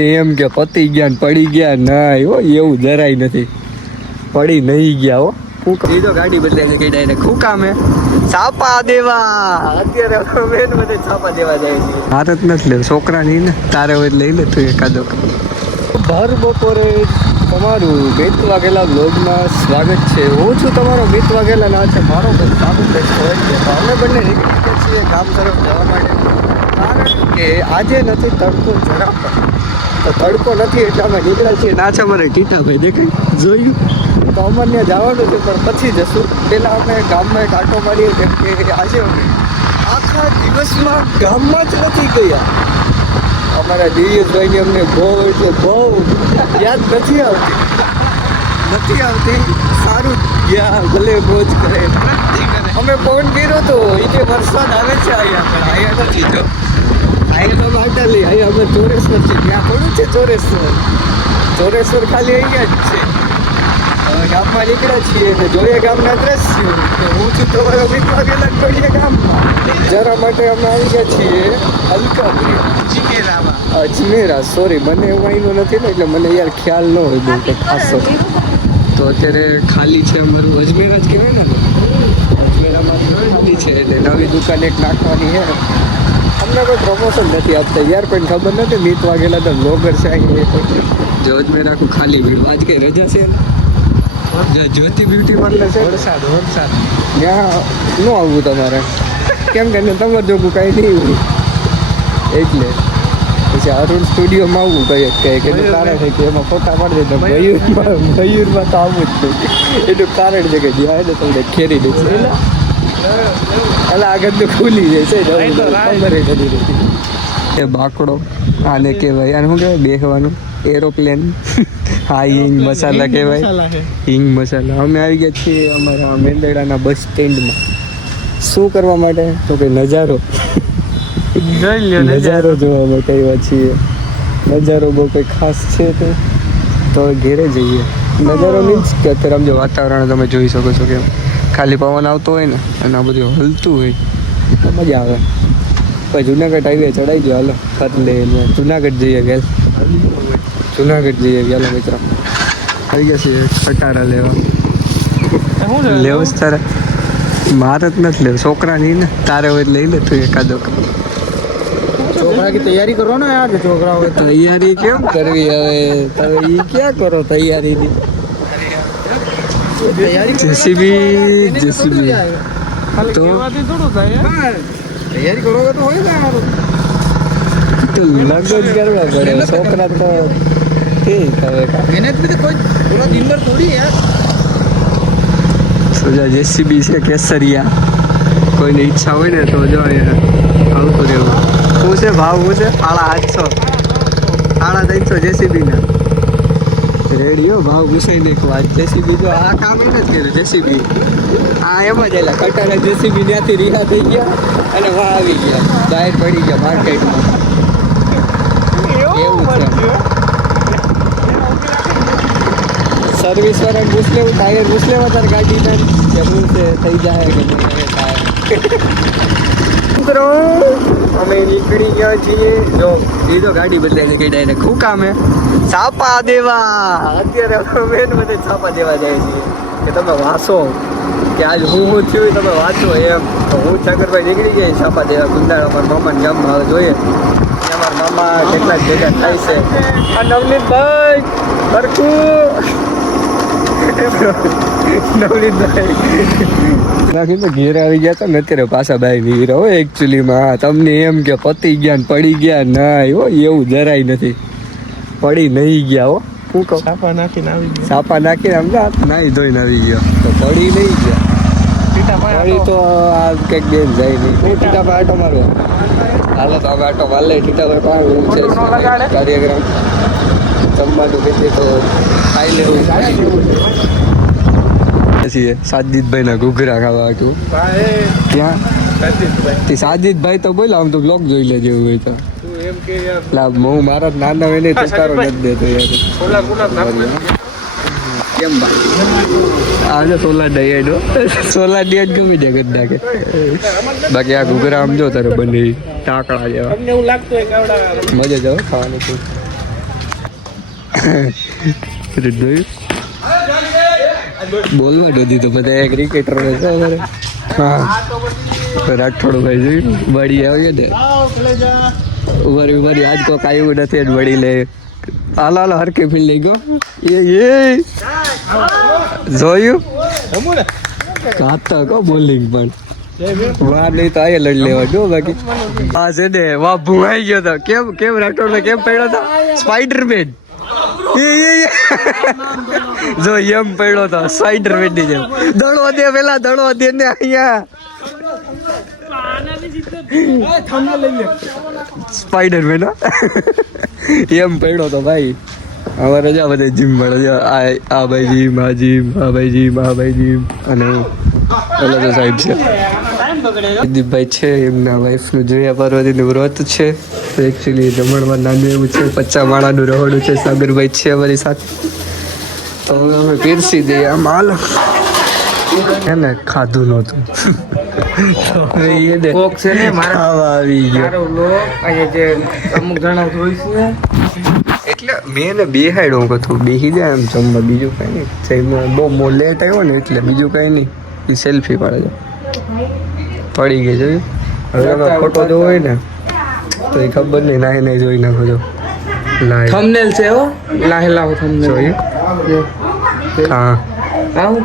એમ કે પતી ગયા ને પડી ગયા ના હો, એવું જરાય નથી. પડી નહીં ગયા હો. એ તો ગાડી બદલાઈ ગઈ ડાયરેક્ટ. શું કામ હે? છાપા દેવા. અત્યારે મેન બધે છાપા દેવા જાય છે. હાથ જ નથી લે છોકરા નહીં ને, તારે હોય લઈ લે તું એકાદો. ભર બપોરે તમારું મિત વાઘેલા બ્લોગમાં સ્વાગત છે. હું છું તમારો મિત વાઘેલા ના છે મારો સાબુભાઈ હોય છે. અમે બંને નીકળી ગયા છીએ ગામ તરફ જવા માટે, કારણ કે આજે નથી તડકો જરા પણ. તો તડકો નથી એટલે અમે નીકળ્યા છીએ. ના છે અમારે ટીટાભાઈ દેખાય જોયું તો અમારે ત્યાં જવાનું છે, પણ પછી જશું. પહેલાં અમે ગામમાં એક આંટો મારીએ, કેમ કે આજે અમે આખા દિવસમાં ગામમાં જ નથી ગયા. અમારા દિવ્યેશભાઈની અમને બહુ એટલે બહુ યાદ નથી આવતી. સારું ગયા ભલે મોજ કરે. અમે ફોન કર્યો તો એ કે વરસાદ આવે છે અહીંયા, પણ અહીંયા નથી. જો અહીંયા તો વાટાલી, અહીંયા અમે ચોરેશ્વર છે. ત્યાં થોડું છે ચોરેશ્વર ખાલી અહીંયા જ છે. ગામમાં નીકળ્યા છીએ તો જોઈએ ગામના દ્રશ્યો. તો હું છું તમારો મિત વાઘેલા જોઈએ ગામમાં. જરા માટે અમે આવી ગયા છીએ અલકાપુરી અજમેરા. સોરી, મને એવું આવીનું નથી ને, એટલે મને યાર ખ્યાલ ન હોય બહુ કંઈ ખાસો. તો અત્યારે ખાલી છે અમારું અજમેરા જ કહેવાય ને. અજમેરામાં ખાલી છે એટલે નવી દુકાન એક નાખવાની છે. અમને કોઈ પ્રમોશન નથી આપતા યાર, પણ ખબર નથી. મિત વાઘેલા તો બ્લોગર છે અહીંયા. જો અજમેરા આખું ખાલી ભીડ. આજ કઈ રજા છે જ્યોતિ બ્યુટી પાર્લર છે વરસાદ ત્યાં ન આવવું તમારે, કેમ કે તમારે જોવું કાંઈ નહીં હોય એટલે. પછી અરુણ સ્ટુડિયોમાં આવવું કહીએ કે એનું કારણ છે કે એમાં ફોટા પાડી દે. મયુરમાં તો આવવું જ નહીં. એનું કારણ છે કે જ્યાં ને તમને ખેરી દે છે એટલે આગળ તો ખુલી જાય છે, ખબર નથી રહેતી. એ બાકડો આને કહેવાય, આને શું કહેવાય બેસવાનું એરોપ્લેન. હા, હિંગ મસાલા કહેવાય, હિંગ મસાલા. અમે આવી ગયા છીએ અમારા મેંદરડાના બસ સ્ટેન્ડમાં. શું કરવા માટે? તો કે નજારો જોવા માટે આવ્યા છીએ. નજારો બહુ કંઈ ખાસ છે તો ઘેરે જઈએ. નજારો મીન્સ કે અત્યારે આમ જો વાતાવરણ તમે જોઈ શકો છો કે ખાલી પવન આવતો હોય ને અને આ બધું હલતું હોય તો મજા આવે. પછી જુનાગઢ હાઈવે ચડાવી દો હાલો, ખત લે જુનાગઢ જઈએ ગયેલ. જુનાગઢ જઈએ ચાલો મિત્રો. આવી ગયા છે ખટારા લેવા. લેવું જ તારે? મારે જ નથી લેવું, છોકરા નહીં ને. તારે હોય લઈ લે તું એકાદો. છોકરા की તૈયારી કરો ને યાર. છોકરા હોય તૈયારી કેમ કરવી હવે? તમે એ ક્યાં કરો તૈયારી? જેસીબી તો તૈયારી કરોगे तो होएगा यार. लग કરવા પડે. છોકરા તો ઠીક હવે મહેનત भी तो कोई पूरा दिन भर थोड़ी है यार. સોજા જેસીબી છે કેસરિયા. કોઈને ઈચ્છા હોય ને તો જો આવતું રહેવું. શું છે ભાવ? શું છે? 850 350 જેસીબી ના રેડિયો ભાવ પૂછાઈ નાખો. આ જેસીબી જો આ કામ એને જ કર્યું. જેસીબી આ એમાં જ એલા કટારા જેસીબી ત્યાંથી રિહા થઈ ગયા અને વાહ આવી ગયા, બહાર પડી ગયા માર્કેટમાં. એવું છે. સર્વિસ વાળા પૂછ લેવું, ટાયર પૂછ લેવા તાર ગાડીના કે શું છે, થઈ જાય કે નહીં થાય. મિત્રો અમે નીકળી ગયા છીએ. જો એ તો ગાડી બદલાઈ ગઈ ડાયરેક્ટ. શું કામ હે? છાપા દેવા. અત્યારે મેન બધે છાપા દેવા જાય છીએ કે તમે વાંચો કે આજ હું થયું તમે વાંચો એમ. તો હું ઠાકરભાઈ નીકળી ગયા છાપા દેવા. ગુંદાળ અમારા મામાને ગામમાં હવે જોઈએ અમારા મામા કેટલા ભેગા થાય છે. આ નવનીતભાઈ સરખું નવનીતભાઈ તો ઘેર આવી ગયા હતા ને અત્યારે પાછા ભાઈ વીર હો. એકચ્યુઅલીમાં તમને એમ કે પતી ગયા ને પડી ગયા ના હો, એવું જરાય નથી. પડી નહીં ગયા હો. શું કહું? છાપા નાખીને આવી ગયા. છાપા નાખીને આમ નાહી ધોઈને આવી ગયા તો પડી નહીં ગયા. પડી તો આ કંઈક બેન જાય નહીં. ટીટાભાઈ આટો મારવા હાલો તો હવે આટો માર લે. ટીટાભાઈ પાસે રૂમ છે કાર્યક્રમ જમવાનું કહીએ તો ખાઈ લેવું. છીએ સાજીદભાઈ ના ઘૂઘરા ખાવા હતું ક્યાં? સાજીદભાઈ તો બોલો આમ તો બ્લોગ જોઈ લેજે એવું હોય તો. હું મારા નાના હોય ને તુકારો નથી દેતો યાર. કેમ ભાઈ આજે સોલા ડાયટ ગમી જાય કરી નાખે. બાકી આ ઘૂઘરા આમ જો તારે બને ટાકડા જેવા મજા જાવ ખાવાની. બોલવા નહોતી તો બધા એક ક્રિકેટર હા રાઠોડભાઈ જોયું વળી આવ્યો ને ઉભરી આજ કોક આવ્યું નથી વળી લે હાલ હાલ હરકે ફીલ લઈ ગયો એ જોયું કાતા કો બોલિંગ પણ વાર નહીં તો આયે લડી લેવા જો બાકી હા છે ને વાહ ભૂવાઈ ગયો તો કેમ રાઠોડ કેમ પડ્યો તો સ્પાઈડરમેન જો એમ પડ્યો તો સ્પાઈડરમેન ની જેમ દડો દે પેલા દડો દે ને અહીંયા સ્પાઈડરમેન એમ પડ્યો તો ભાઈ હવે રજા બધે જીમ મળે આ ભાઈ જીમ આ જીમ આ ભાઈ જીમ આ ભાઈ જીમ અને અલગ સાહેબ છે દીપભાઈ છે એમના વાઈફનું જોયા પાર્વતીનું વ્રત છે એકચ્યુઅલી જમણમાં નાનું એવું છે 50 માળાનું રહોડું છે સાગરભાઈ છે અમારી સાથે તો હવે અમે પીરસી દઈએ આમ હાલો એને ખાધું નહોતું કોક છે ને મારા આવી ગયો મારો લોક અહીંયા જે અમુક જણા હોય છે એટલે મેં એને બેહાડ્યો હું કહું બેસી જાય એમ જમવા બીજું કાંઈ નહીં બહુ લેટ આવ્યો ને એટલે બીજું કાંઈ નહીં એ સેલ્ફી પાડે છે પડી ગઈ જોયું હવે ફોટો જો હોય ને તો એ ખબર નહીં નાહી નહીં જોઈ નાખો જો થંબનેલ છે હો લાહેલા થંબનેલ જોયું હા આવું